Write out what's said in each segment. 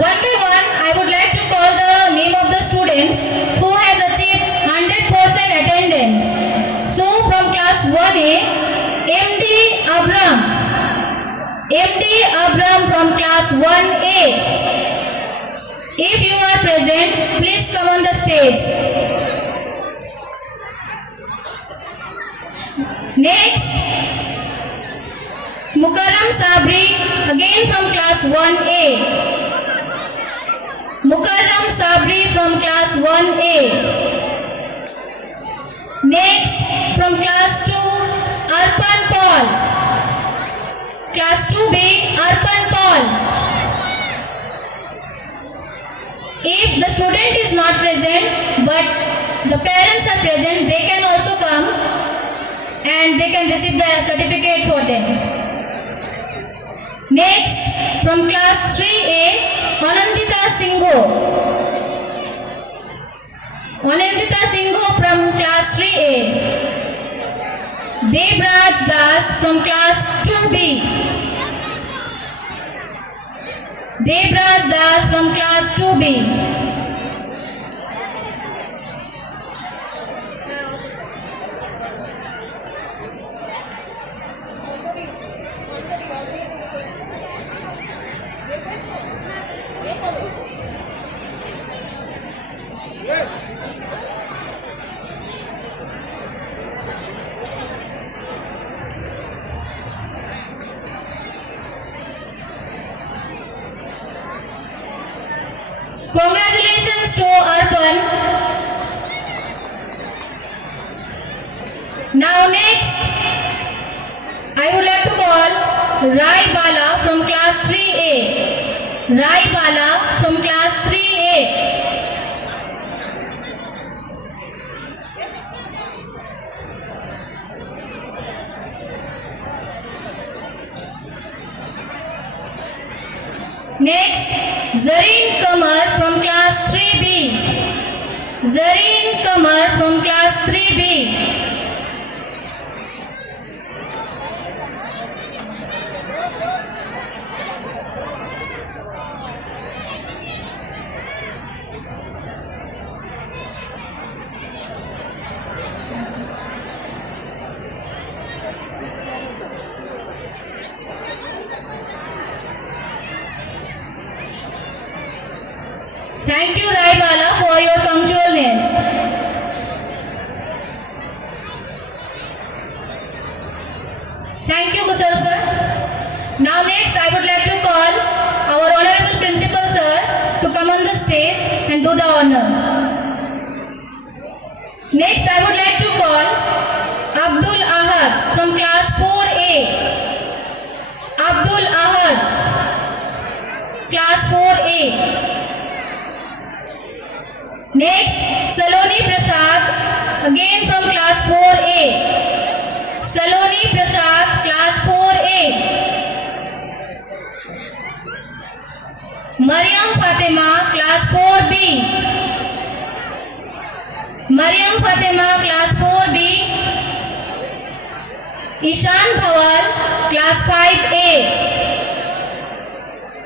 One by one, I would like to call the name of the students who has achieved 100% attendance. So from class 1A, MD Abram. MD Abram from class 1A. If you are present, please come on the stage. Next, Mukarram Sabri, again from class 1A. Mukarram Sabri from class 1A. Next, from class 2, Arpan Paul. Class 2B, Arpan Paul. If the student is not present, but the parents are present, they can also come and they can receive the certificate for them. Next, from class 3A, Anandita Singho. Anandita Singho from class 3A. Devraj Das from class 2B. Devraj Das from class 2B. Congratulations to Arpan. Now next, I would like to call Rai Bala from class 3A. Rai Bala from class 3A. Next, Zareen Kamar from class 3B. Zareen Kamar from class 3B. Thank you, Rai Bala, for your punctualness. Thank you, Kusal sir. Now next, I would like to call our honorable principal sir to come on the stage and do the honor. Next, I would like to call Abdul Ahad from class 4A. Abdul Ahad, class 4A. Next, Saloni Prasad, again from class 4A. Saloni Prasad, class 4A. Mariam Fatima, class 4B. Mariam Fatima, class 4B. Ishan Bhawal, class 5A.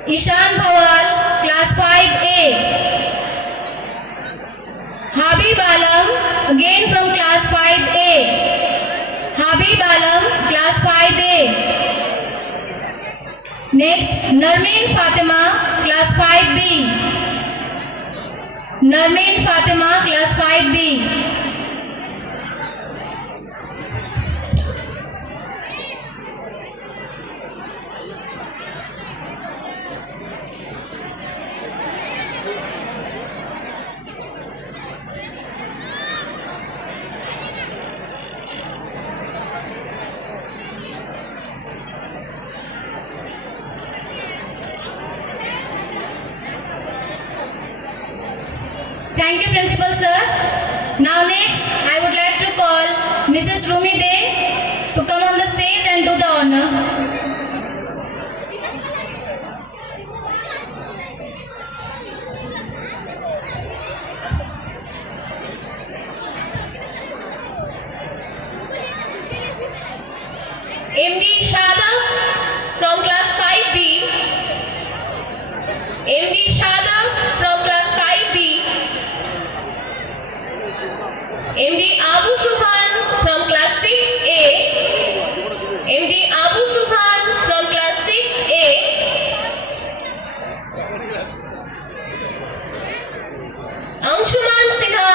Ishan Bhawal, class 5A. Habib Alam, again from class 5A. Habib Alam, class 5A. Next, Narmeen Fatima, class 5B. Narmeen Fatima, class 5B. Thank you, Principal Sir. Now next, I would like to call Mrs. Rumi Dey to come on the stage and do the honor. MD Shada from class 5B. MD Shadab from class 5B, MD Abu Subhan from class 6A, MD Abu Subhan from class 6A, Anshuman Sinha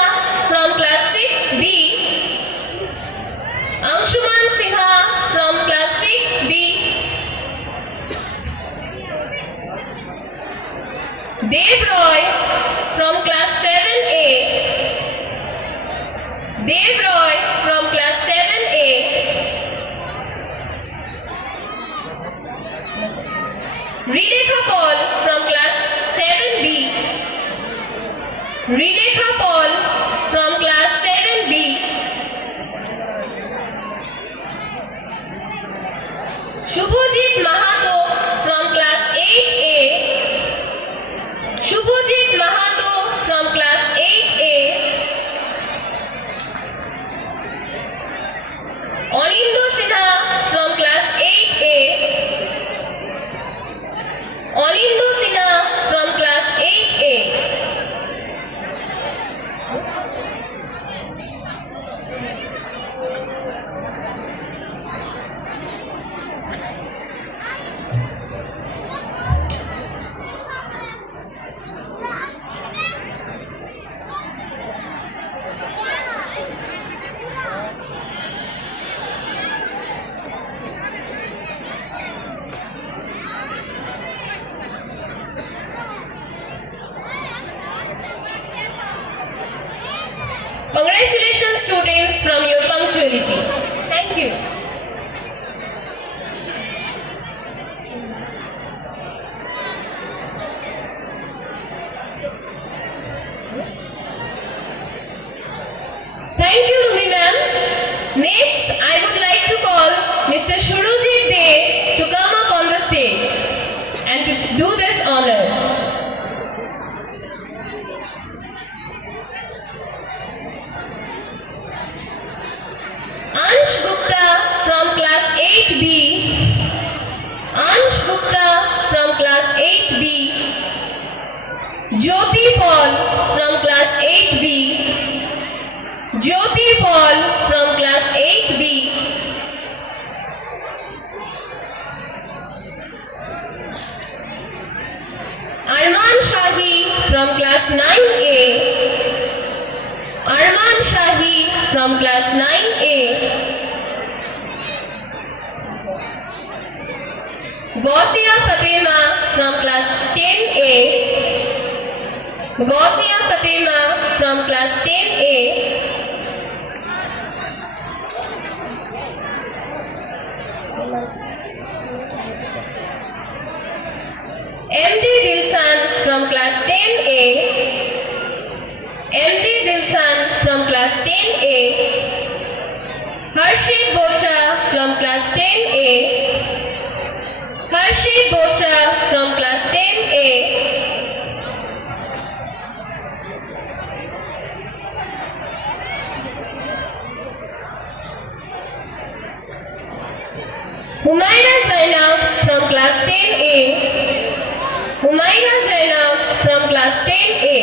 from class 6B, Anshuman Sinha from class 6B, Dev Roy from class 7A, Dev Roy from class 7A, Rilekha Paul from class 7B, Rilekha Paul from class 7B, Shubhajit Mahato from class 8A, Shubhajit Mahato from class 8A, Anindo Sinha from class 8A, Anindo Sinha from class 8A, Congratulations students from your punctuality. Thank you. Thank you Rumi ma'am. Next I would like to call Mr. Shurujit Dey to come up on the stage and to do this honor. Ansh Gupta from class 8B, Ansh Gupta from class 8B, Jyoti Paul from class 8B, Jyoti Paul from class 8B, Arman Shahi from class 9A, Arman Shahi from class 9A, Gausia Fatima from class 10A, Gausia Fatima from class 10A, MD Dilsan from class 10A, MD Dilsan from class 10A, Harshit Botra from class 10A, Harshit Botra from class 10A, Humaira Zainab from class 10A, Humaira Zainab from class 10A,